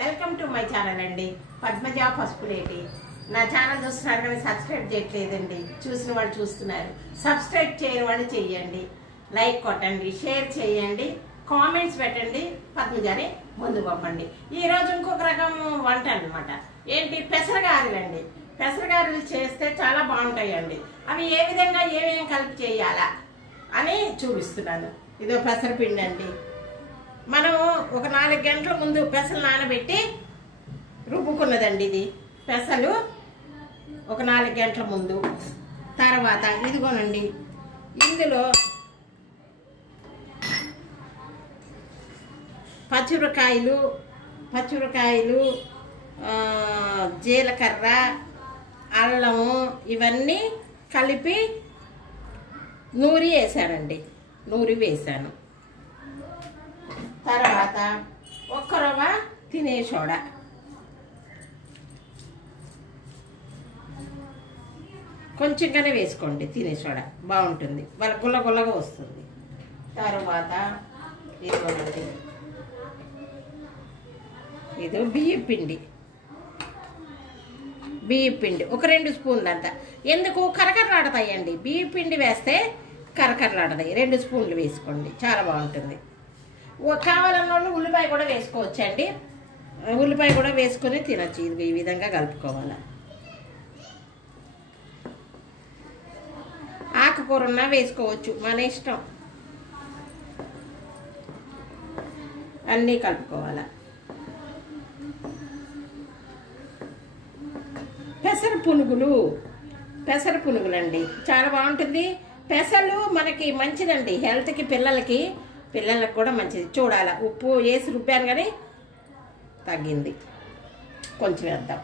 Welcome to my channel అండి. పద్మజ పసుపులేటి. నా channel చూస్తున్నారు కానీ సబ్స్క్రైబ్ చేయట్లేదండి. చూసిన వాళ్ళు చూస్తున్నారు, సబ్స్క్రైబ్ చేయని వాళ్ళు చెయ్యండి. లైక్ కొట్టండి, షేర్ చేయండి, కామెంట్స్ పెట్టండి, పద్మజని ముందు పంపండి. ఈరోజు ఇంకొక రకం వంట అనమాట. ఏంటి, పెసరగారెలండి. పెసరగారెలు చేస్తే చాలా బాగుంటాయండి. అవి ఏ విధంగా ఏమేమి కలిపి చేయాలా అని చూపిస్తున్నాను. ఇదో పెసరపిండి అండి. మనం ఒక 4 గంటల ముందు పెసలు నానబెట్టి రుబ్బుకున్నదండి. ఇది పెసలు ఒక 4 గంటల ముందు. తర్వాత ఇదిగోనండి, ఇందులో పచ్చిమిరకాయలు, జీలకర్ర, అల్లము ఇవన్నీ కలిపి నూరి వేసాను. తర్వాత ఒక్క రవ్వ తినే సోడా, కొంచెంగానే వేసుకోండి. తినే సోడా బాగుంటుంది, వాళ్ళ గుల్లగుల్లగా వస్తుంది. తర్వాత ఇదిగోనండి, ఇది బియ్యం పిండి ఒక 2 స్పూన్లు అంతా. ఎందుకు కరకరలాడతాయండి, బియ్యం పిండి వేస్తే కరకరలాడతాయి. 2 స్పూన్లు వేసుకోండి, చాలా బాగుంటుంది. కావాలన్న వాళ్ళు ఉల్లిపాయ కూడా వేసుకోవచ్చండి. ఉల్లిపాయ కూడా వేసుకొని తినచ్చు. ఇది ఈ విధంగా కలుపుకోవాలి. ఆకుకూరన్నా వేసుకోవచ్చు, మన ఇష్టం. అన్నీ కలుపుకోవాలి. పెసర పునుగులండి, చాలా బాగుంటుంది. పెసలు మనకి మంచిదండి, హెల్త్కి, పిల్లలకి కూడా మంచిది. చూడాల, ఉప్పు వేసి రుబ్బాను కానీ తగ్గింది, కొంచెం వేద్దాం.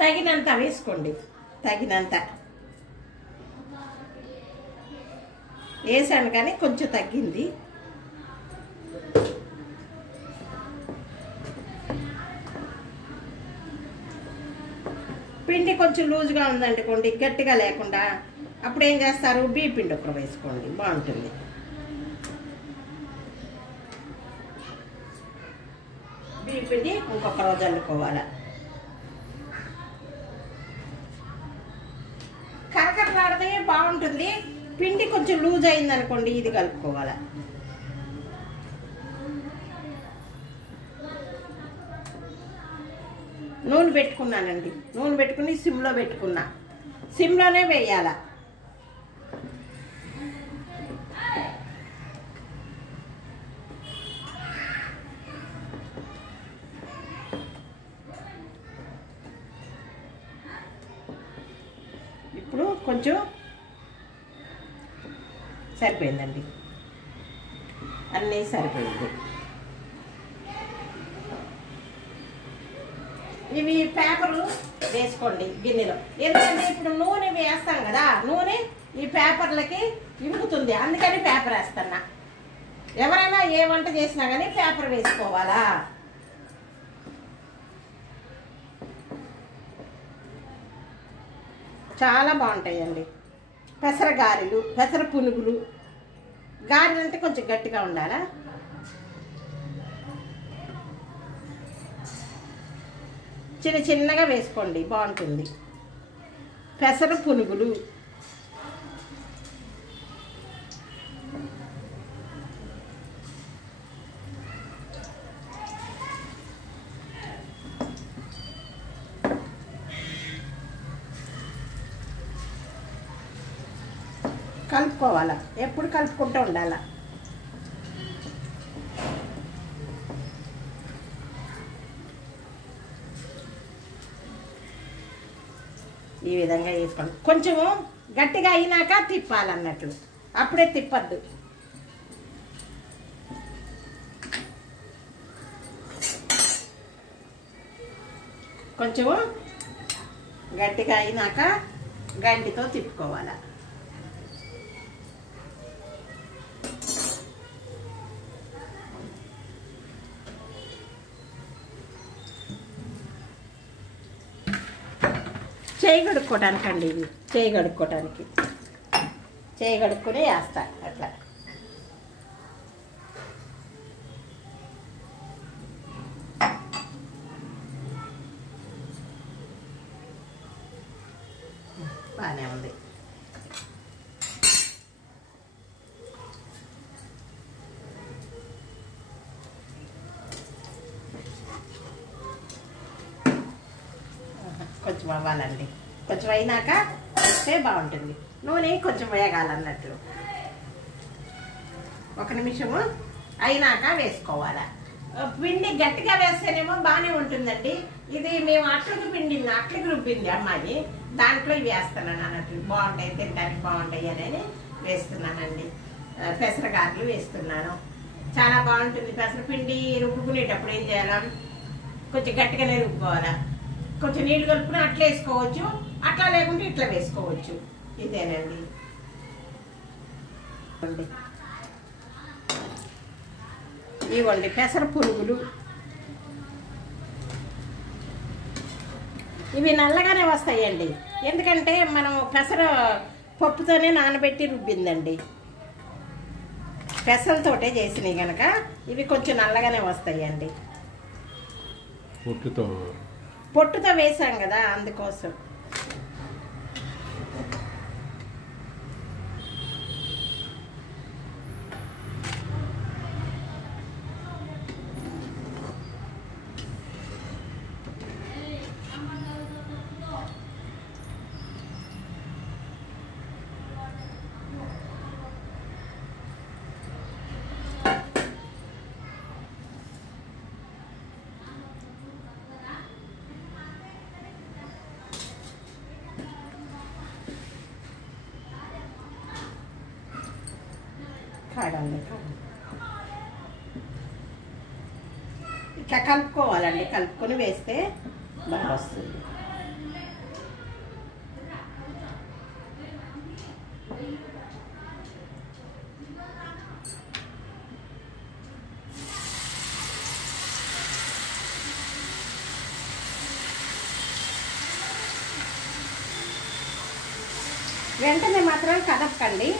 తగినంత వేసుకోండి, తగినంత వేసాను కానీ కొంచెం తగ్గింది. పిండి కొంచెం లూజ్గా ఉందనుకోండి, గట్టిగా లేకుండా, అప్పుడు ఏం చేస్తారు, బియ్య పిండి ఒకరు వేసుకోండి, బాగుంటుంది. బియ్య పిండి ఇంకొక రోజు చల్లుకోవాలి. కరకరలాడితే బాగుంటుంది. పిండి కొంచెం లూజ్ అయిందనుకోండి, ఇది కలుపుకోవాలి. నూనె పెట్టుకున్నానండి. నూనె పెట్టుకుని సిమ్లో పెట్టుకున్నా. సిమ్లోనే వేయాల. ఇప్పుడు కొంచెం సరిపోయిందండి, అన్నీ సరిపోయింది. ఇవి పేపర్లు వేసుకోండి గిన్నెలో. ఎందుకంటే ఇప్పుడు నూనె వేస్తాం కదా, నూనె ఈ పేపర్లకి ఇంపుతుంది, అందుకని పేపర్ వేస్తున్నా. ఎవరైనా ఏ వంట చేసినా కానీ పేపర్ వేసుకోవాలా. చాలా బాగుంటాయండి పెసరగారెలు, పెసర పునుగులు. గారెలు అంటే కొంచెం గట్టిగా ఉండాలా. చిన్నగా వేసుకోండి, బాగుంటుంది. పెసర పునుగులు కలుపుకోవాలా, ఎప్పుడు కలుపుకుంటూ ఉండాలా. ఈ విధంగా వేసుకోండి. కొంచెము గట్టిగా అయినాక తిప్పాలన్నట్లు, అప్పుడే తిప్పద్దు. కొంచెము గట్టిగా అయినాక గంటితో తిప్పుకోవాలి. చేయి కడుక్కోవడానికి అండి, ఇది చేయి కడుక్కోవడానికి. చేయి కడుక్కొని వేస్తా అట్లా. కొంచెం అవ్వాలండి. కొంచెం అయినాక వేస్తే బాగుంటుంది. నూనె కొంచెం వేగాలన్నట్లు. 1 నిమిషము అయినాక వేసుకోవాలి. పిండి గట్టిగా వేస్తేనేమో బాగానే ఉంటుందండి. ఇది మేము అట్లకి రుబ్బింది అమ్మాయి, దాంట్లో ఇవి వేస్తున్నాను అన్నట్లు. బాగుంటాయి, తినడానికి బాగుంటాయి అని వేస్తున్నానండి. పెసరగారెలు వేస్తున్నాను. చాలా బాగుంటుంది. పెసరపిండి రుబ్బుకునేటప్పుడు ఏం చేయాలి, కొంచెం గట్టిగానే రుబ్బుకోవాలా. కొంచెం నీళ్ళు కలుపుకుని అట్లా వేసుకోవచ్చు, అట్లా లేకుంటే ఇట్లా వేసుకోవచ్చు. ఇదేనండి. ఇవ్వండి పెసర పునుగులు. ఇవి నల్లగానే వస్తాయండి, ఎందుకంటే మనం పెసర పప్పుతోనే నానబెట్టి రుబ్బిందండి. పెసలతోటే చేసినాయి కనుక ఇవి కొంచెం నల్లగానే వస్తాయండి. పొట్టుతో వేసాం కదా, అందుకోసం. ఇట్లా కలుపుకోవాలండి. కలుపుకొని వేస్తే బాగా వస్తుంది. వెంటనే మాత్రం కదపకండి,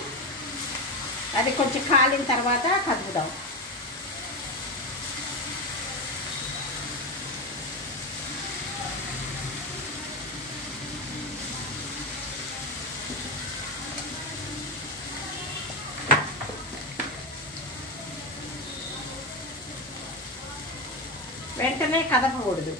అది కొంచెం కాలిన తర్వాత కదుపుదాం. వెంటనే కదపకూడదు.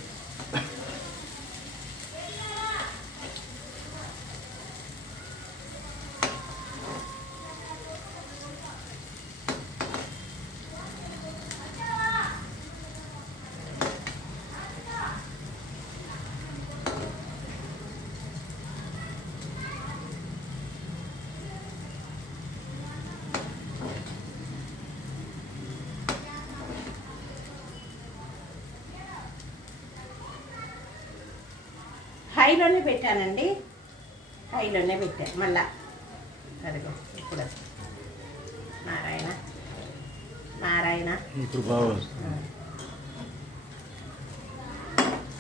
హైలోనే పెట్టానండి, హైలోనే పెట్టాను. మళ్ళా అదిగో ఇప్పుడు నారాయణ నారాయణ ఇప్పుడు బాగా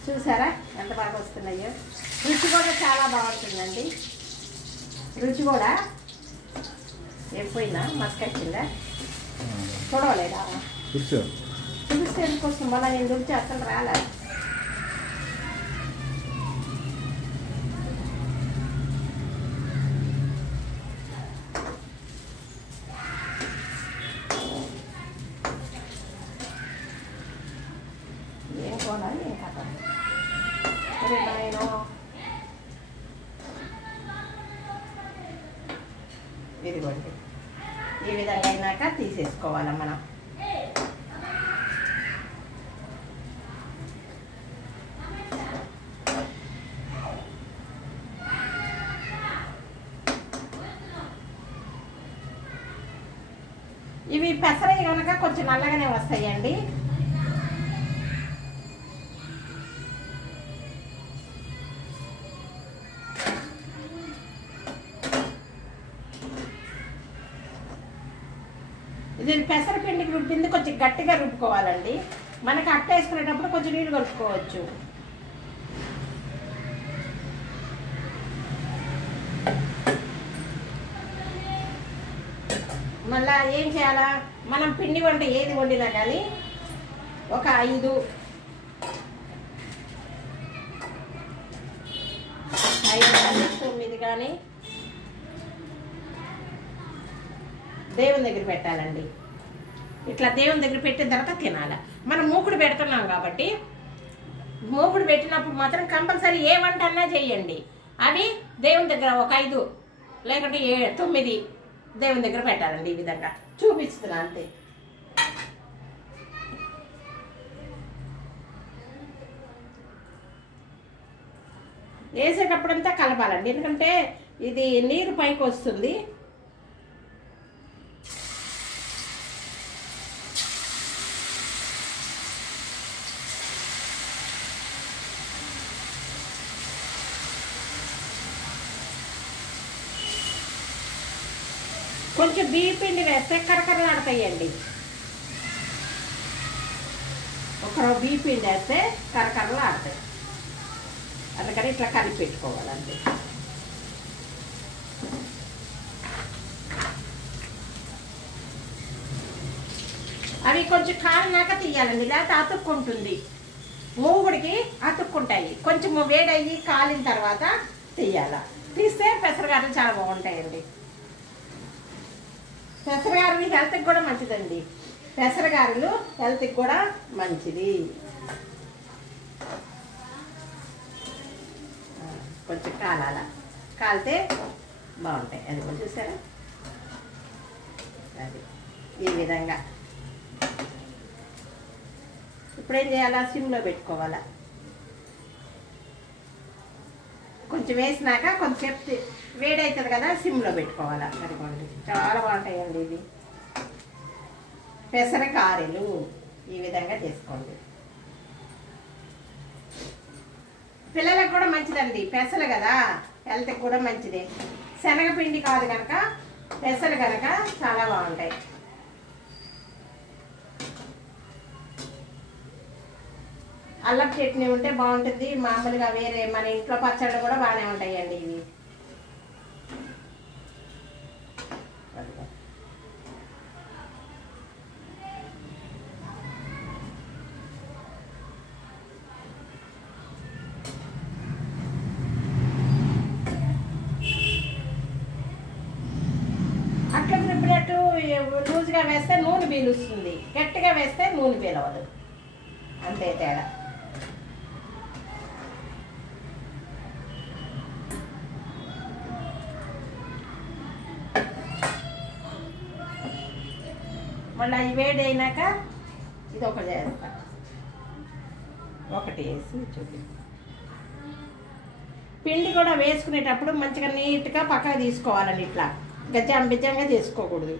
చూసారా ఎంత బాగా వస్తున్నాయో. రుచి కూడా చాలా బాగుంటుందండి. రుచి కూడా ఎప్పుడైనా మస్కెట్టిందా చూడలేదా? చూస్తే ఎందుకోసం మళ్ళీ నేను రుచి అసలు రాలేదు. ఇదిగోండి, ఈ విధంగా అయినాక తీసేసుకోవాలి మనం. ఇవి పెసరవి కనుక కొంచెం నల్లగానే వస్తాయండి. ఇది పెసరపిండికి రుబ్బింది కొంచెం గట్టిగా రుబ్బుకోవాలండి. మనకి అట్ట వేసుకునేటప్పుడు కొంచెం నీళ్ళు కలుపుకోవచ్చు. మళ్ళా ఏం చేయాలా, మనం పిండి వంట ఏది వండినా కానీ ఒక 5 కానీ 9 కానీ దేవుని దగ్గర పెట్టాలండి. ఇట్లా దేవుని దగ్గర పెట్టిన తర్వాత తినాలి. మనం మూకుడు పెడుతున్నాం కాబట్టి మూగుడు పెట్టినప్పుడు మాత్రం కంపల్సరీ ఏ వంట అన్నా చేయండి. అవి దేవుని దగ్గర ఒక 5 లేకుంటే 9 దేవుని దగ్గర పెట్టాలండి. ఈ విధంగా చూపిస్తున్నా అంతే. వేసేటప్పుడంతా కలపాలండి, ఎందుకంటే ఇది నీరు పైకి వస్తుంది. కొంచెం బియ్య పిండి వేస్తే కరకరలాడతాయండి. ఒక బియ్య పిండి వేస్తే కరకరలాడతాయి. అందుకని ఇట్లా కలిపి పెట్టుకోవాలంటే. అవి కొంచెం కాలినాక తీయాలండి, లేకపోతే అతుక్కుంటుంది. మూగుడికి అతుక్కుంటాయి. కొంచెం వేడయ్యి కాలిన తర్వాత తీయాల. తీస్తే పెసరగారలు చాలా బాగుంటాయండి. పెసరగారలు హెల్త్కి కూడా మంచిదండి. పెసరగారలు హెల్త్కి కూడా మంచిది. కొంచెం కాలాల, కాలితే బాగుంటాయి. అది కొంచెం చూసారా, అది ఈ విధంగా. ఇప్పుడేం చేయాలా, సిమ్లో పెట్టుకోవాలా. కొంచెం వేసినాక కొంచెంసేపు వేడవుతుంది కదా, సిమ్లో పెట్టుకోవాలా. సరిపోండి, చాలా బాగుంటాయండి ఇవి పెసర గారెలు. ఈ విధంగా చేసుకోండి. పిల్లలకు కూడా మంచిదండి. పెసలు కదా, హెల్త్కి కూడా మంచిదే. శనగపిండి కాదు కనుక పెసలు కనుక చాలా బాగుంటాయి. అల్లం చట్నీ ఉంటే బాగుంటుంది. మామూలుగా వేరే మన ఇంట్లో పచ్చళ్ళు కూడా బాగానే ఉంటాయండి ఇవి. అట్లా ప్రిపరేట్ లూజ్గా వేస్తే నూనె పీలుస్తుంది, గట్టిగా వేస్తే నూనె పీలవదు, అంతే తేడా. మళ్ళీ అవి వేడి అయినాక ఇది ఒకటి చేస్తా, ఒకటి వేసి చూపి. పిండి కూడా వేసుకునేటప్పుడు మంచిగా నీట్గా పక్కకు తీసుకోవాలండి. ఇట్లా గజ్జాం బిజ్జంగా చేసుకోకూడదు.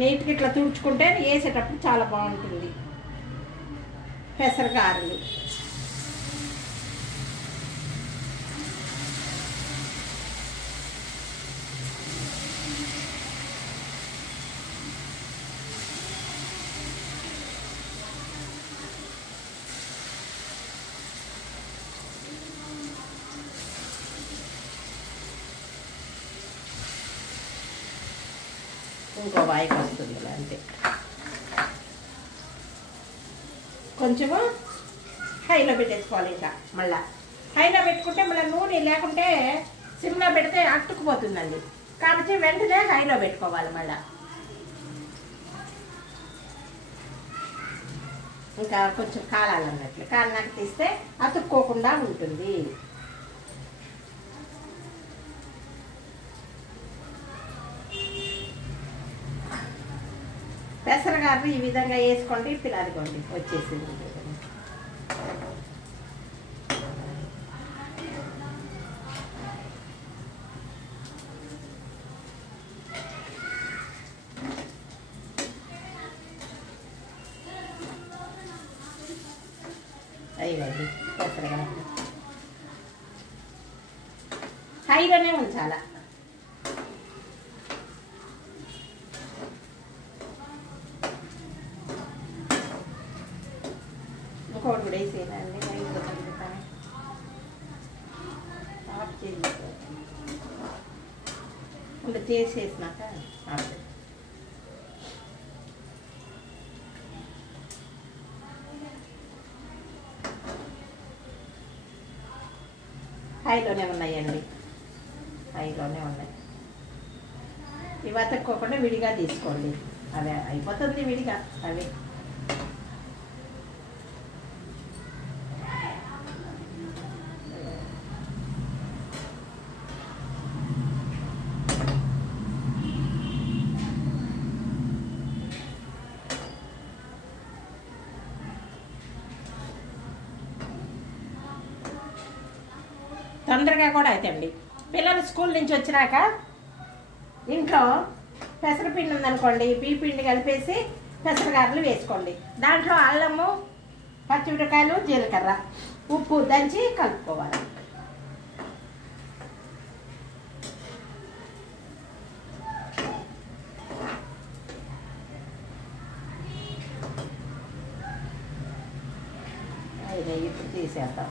నీట్గా ఇట్లా తుడుచుకుంటే వేసేటప్పుడు చాలా బాగుంటుంది పెసరగారెలు. ఇంకో వాయికి వస్తుంది అంతే. కొంచెము హైలో పెట్టేసుకోవాలి. ఇంకా మళ్ళీ హైలో పెట్టుకుంటే మళ్ళీ నూనె, లేకుంటే సిమ్లో పెడితే అట్టుకుపోతుందండి. కాబట్టి వెంటనే హైలో పెట్టుకోవాలి. మళ్ళీ ఇంకా కొంచెం కాలాలన్నట్లు, కాలినాక తీస్తే అతుక్కోకుండా ఉంటుంది. పెసరగారు ఈ విధంగా వేసుకోండి. పిల్లలుకోండి వచ్చేసింది. అయ్యండి పెసరగారు హైలోనే ఉంచాలా. ఇంకోటి కూడా వేసేయాలండి. Of చేసేసినాక of. హైలోనే ఉన్నాయండి, హైలోనే ఉన్నాయి. ఇవి అతుక్కోకుండా విడిగా తీసుకోండి. అదే అయిపోతుంది విడిగా. అవి తొందరగా కూడా అవుతాయండి. పిల్లలు స్కూల్ నుంచి వచ్చినాక ఇంట్లో పెసరపిండి ఉందనుకోండి, బియ్య పిండి కలిపేసి పెసరగారలు వేసుకోండి. దాంట్లో అల్లము, పచ్చిమిరకాయలు, జీలకర్ర, ఉప్పు దంచి కలుపుకోవాలి. ఇది ఇప్పుడు తీసేద్దాం.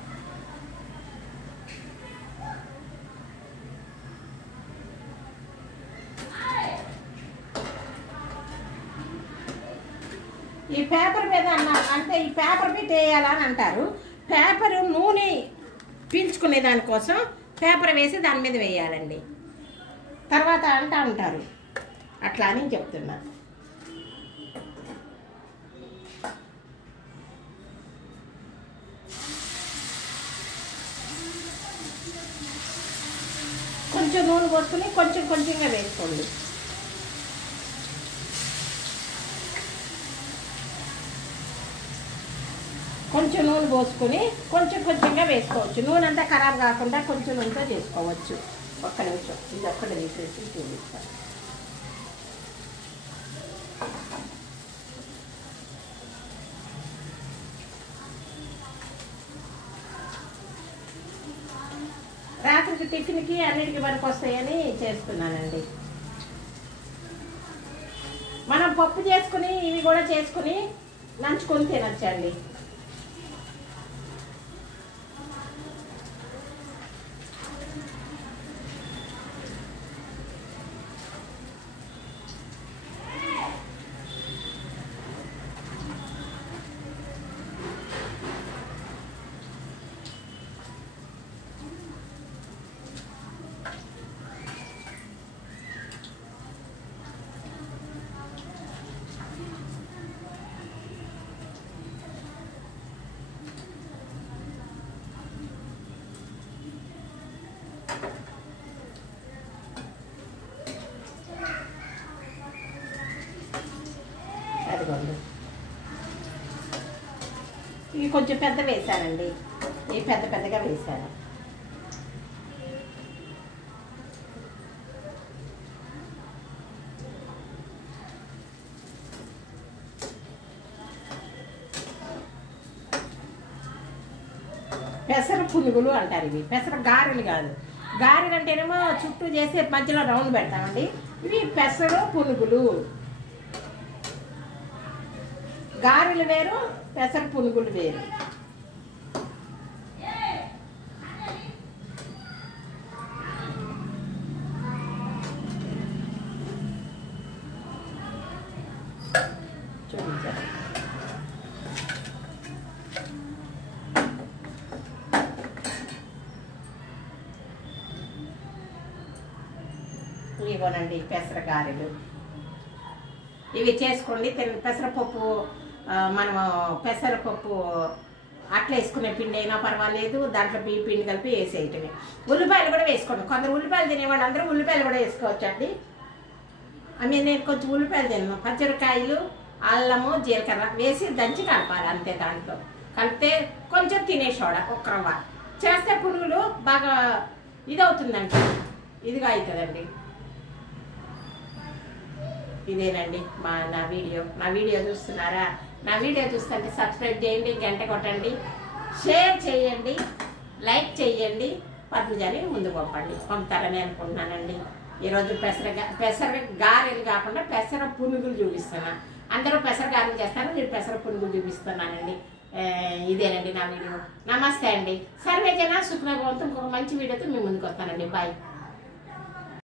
ఈ పేపర్ మీద అంటే ఈ పేపర్ మీద వేయాలని అంటారు. పేపర్ నూనె పీల్చుకునే దానికోసం పేపర్ వేసి దాని మీద వేయాలండి. తర్వాత అంటూ ఉంటారు, అట్లా అని చెప్తున్నా. కొంచెం నూనె పోసుకుని కొంచెం కొంచెంగా వేసుకోండి. కొంచెం నూనె పోసుకొని కొంచెం కొంచెంగా వేసుకోవచ్చు. నూనె అంతా ఖరాబ్ కాకుండా కొంచెం నూనెతో చేసుకోవచ్చు. ఒక్క నిమిషం ఇది ఒక్కటి తీసేసి చూపిస్తాను. రాత్రికి టిఫిన్కి అన్నిటికీ వరకు వస్తాయని చేస్తున్నానండి. మనం పప్పు చేసుకుని ఇవి కూడా చేసుకుని నంచుకొని తినచ్చండి. ఇవి కొంచెం పెద్ద వేసానండి. ఇవి పెద్ద పెద్దగా వేసాను. పెసర పునుగులు అంటారు. ఇవి పెసర గారెలు కాదు. గారెలు అంటేనేమో చుట్టూ చేసి మధ్యలో రౌండ్ పెడతామండి. ఇవి పెసర పునుగులు. గారెలు వేరు, పెసర పునుగులు వేరు. చూపించారు. ఇవ్వనండి పెసర గారెలు. ఇవి చేసుకోండి. పెసరపప్పు మనము పెసరపప్పు అట్లా వేసుకునే పిండి అయినా పర్వాలేదు, దాంట్లో బియ్య పిండి కలిపి వేసేయటమే. ఉల్లిపాయలు కూడా వేసుకోండి. కొందరు ఉల్లిపాయలు తినేవాళ్ళు అందరూ ఉల్లిపాయలు కూడా వేసుకోవచ్చు అండి. నేను కొంచెం ఉల్లిపాయలు తిన్నాను. పచ్చిమిరకాయలు, అల్లము, జీలకర్ర వేసి దంచి కలపాలి అంతే. దాంట్లో కలిపితే కొంచెం తినేసోడ ఒక్క రవ్వ చేస్తే పునుగులు బాగా ఇదవుతుందండి, ఇదిగా అవుతుందండి. ఇదేనండి నా వీడియో చూస్తున్నారా? నా వీడియో చూస్తుంటే సబ్స్క్రైబ్ చేయండి, గంట కొట్టండి, షేర్ చేయండి, లైక్ చేయండి. పద్మజాని ముందు పంపుతారని అనుకుంటున్నానండి. ఈరోజు పెసర గారెలు కాకుండా పెసర పునుగులు చూపిస్తున్నా. అందరూ పెసర గారెలు చేస్తారు, నేను పెసర పునుగులు చూపిస్తున్నానండి. ఇదేనండి నా వీడియో. నమస్తే అండి. సర్వే జన సుఖనభవంతో ఇంకొక మంచి వీడియోతో మీ ముందుకు వస్తానండి. బాయ్.